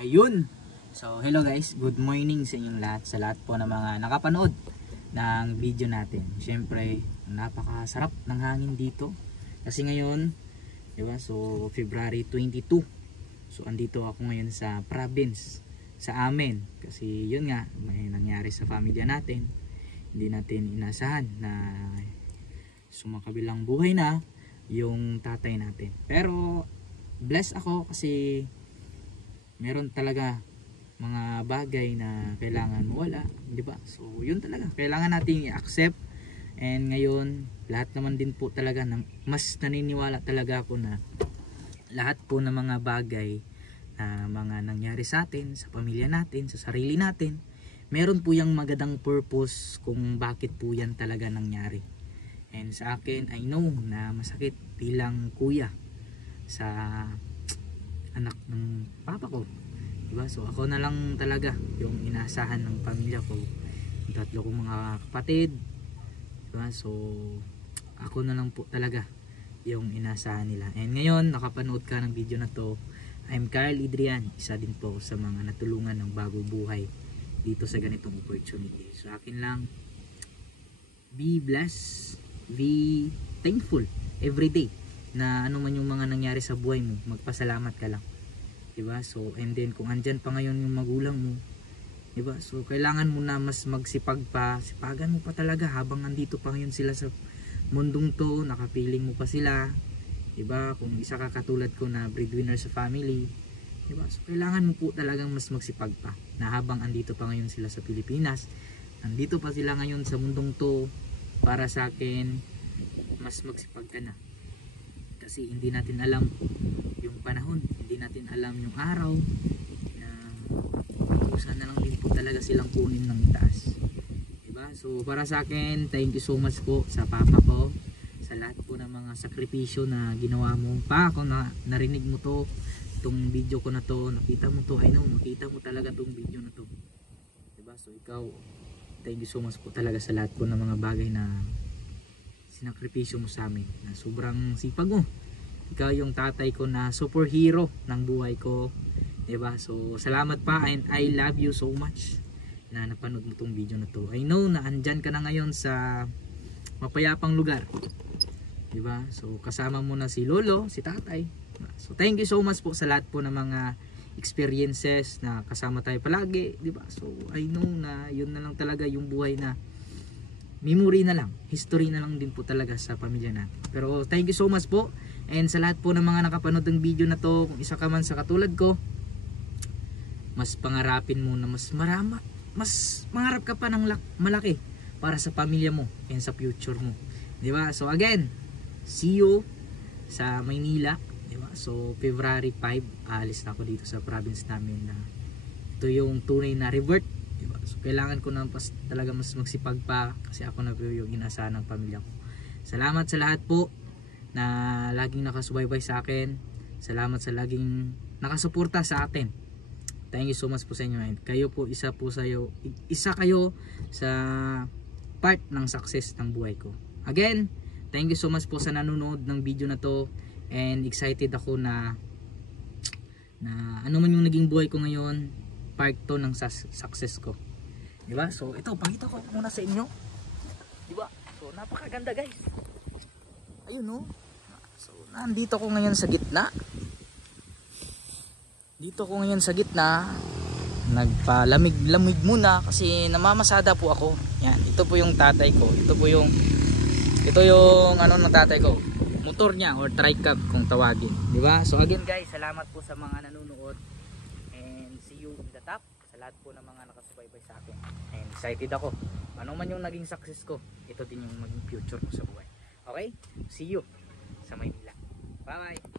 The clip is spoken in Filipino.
Ayun. So, hello guys. Good morning sa inyong lahat. Sa lahat po ng mga nakapanood ng video natin. Siyempre, napakasarap ng hangin dito. Kasi ngayon, diba? So, February 22. So, andito ako ngayon sa province. Sa amin. Kasi yun nga, may nangyari sa pamilya natin. Hindi natin inasahan na sumakabilang buhay na yung tatay natin. Pero, blessed ako kasi meron talaga mga bagay na kailangan mawala, di ba? So, yun talaga. Kailangan nating i-accept. And ngayon, lahat naman din po talaga na mas naniniwala talaga ako na lahat po ng mga bagay na mga nangyari sa atin, sa pamilya natin, sa sarili natin, meron po yung magandang purpose kung bakit po yan talaga nangyari. And sa akin, I know na masakit bilang kuya sa anak ng papa ko, diba? So ako na lang talaga yung inaasahan ng pamilya ko, yung tatlo kong mga kapatid, diba? So ako na lang po talaga yung inaasahan nila. And ngayon nakapanood ka ng video na to, I'm Carl Idrian, isa din po sa mga natulungan ng bagong buhay dito sa ganitong opportunity. So akin lang, be blessed, be thankful every day na ano man yung mga nangyari sa buhay mo, magpasalamat ka lang, diba? So and then kung andyan pa ngayon yung magulang mo, diba? So kailangan mo na mas magsipag pa, sipagan mo pa talaga habang andito pa ngayon sila sa mundong to, nakapiling mo pa sila, diba? Kung isa ka katulad ko na breadwinner sa family, diba? So kailangan mo po talagang mas magsipag pa na habang andito pa ngayon sila sa Pilipinas, andito pa sila ngayon sa mundong to, para sa akin mas magsipag ka na. Kasi hindi natin alam yung panahon, hindi natin alam yung araw na sana lang din po talaga silang kunin ng itaas, diba? So para sa akin, thank you so much po sa papa ko, sa lahat po ng mga sakripisyo na ginawa mo pa. Kung narinig mo to, itong video ko na to, nakita mo to, I know, makita mo talaga itong video na to, diba? So ikaw, thank you so much po talaga sa lahat po ng mga bagay na sinakripisyo mo sa amin, na sobrang sipag mo. Ikaw yung tatay ko na superhero ng buhay ko, diba? So salamat pa, and I love you so much na napanood mo tong video na to. I know na andyan ka na ngayon sa mapayapang lugar, diba? So kasama mo na si lolo, si tatay. So thank you so much po sa lahat po ng mga experiences na kasama tayo palagi, diba? So I know na yun na lang talaga yung buhay, na memory na lang, history na lang din po talaga sa pamilya natin. Pero thank you so much po, and sa lahat po ng mga nakapanood ng video na to, kung isa ka man sa katulad ko, mas pangarapin mo na mas mangarap ka pa ng malaki para sa pamilya mo and sa future mo, diba? So again, see you sa Maynila, diba? So February 5, alis na ako dito sa province namin, na ito yung tunay na revert, diba? So kailangan ko na talaga mas magsipag pa, kasi ako na po yung inaasahan ng pamilya ko. Salamat sa lahat po na laging nakasubaybay sa akin. Salamat sa laging nakasuporta sa atin. Thank you so much po sa inyo. And kayo po, isa kayo sa part ng success ng buhay ko. Again, thank you so much po sa nanonood ng video na to, and excited ako na ano man yung naging buhay ko ngayon, part to ng success ko, diba? So ito, pakita ko muna sa inyo, diba? So napakaganda guys, ayun no. So nandito ko ngayon sa gitna, nagpalamig-lamig muna kasi namamasada po ako. Yan, ito po yung tatay ko, ito yung ano ng tatay ko, motor niya or tricab kung tawagin, diba? So again guys, salamat po sa mga nanonood, and see you in the top. Sa lahat po ng mga nakasubaybay sa akin, and excited ako, ano man yung naging success ko, ito din yung maging future ko sa buhay. Okay, see you sa Maynila. Bye bye.